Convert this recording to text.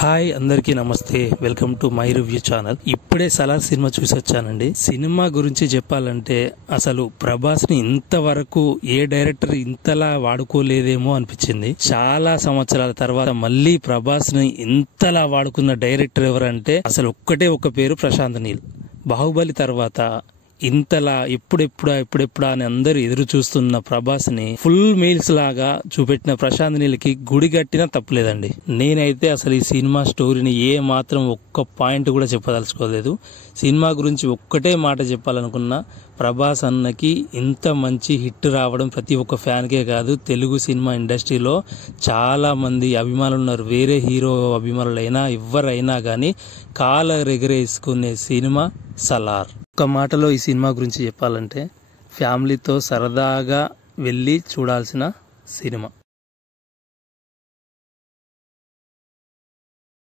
Hi అందరికీ నమస్తే, welcome to my review channel. ఇప్పుడే సలార్ సినిమా చూసి వచ్చానండి. సినిమా గురించి చెప్పాలంటే అసలు ప్రభాస్ ని ఇంతవరకు ఏ డైరెక్టర్ ఇంతలా వాడుకోలేదేమో అనిపించింది. చాలా సంవత్సరాల తర్వాత మళ్ళీ ప్రభాస్ ని ఇంతలా వాడుకున్న డైరెక్టర్ ఎవరంటే అసలు ఒక్కటే ఒక పేరు, ప్రశాంత్ నీల్. బాహుబలి తర్వాత ఇంతలా ఎప్పుడెప్పుడా అని అందరూ ఎదురు చూస్తున్న ప్రభాస్ ని ఫుల్ మీల్స్ లాగా చూపెట్టిన ప్రశాంత్ నీల్కి గుడి కట్టినా తప్పులేదండి. నేనైతే అసలు ఈ సినిమా స్టోరీని ఏ మాత్రం ఒక్క పాయింట్ కూడా చెప్పదలుచుకోలేదు. సినిమా గురించి ఒక్కటే మాట చెప్పాలనుకున్నా, ప్రభాస్ అన్నకి ఇంత మంచి హిట్ రావడం ప్రతి ఒక్క ఫ్యాన్కే కాదు, తెలుగు సినిమా ఇండస్ట్రీలో చాలా మంది అభిమానులు ఉన్నారు. వేరే హీరో అభిమానులైనా ఎవరైనా కానీ కాలర్ ఎగరేసుకునే సినిమా సలార్. ఒక మాటలో ఈ సినిమా గురించి చెప్పాలంటే ఫ్యామిలీతో సరదాగా వెళ్ళి చూడాల్సిన సినిమా.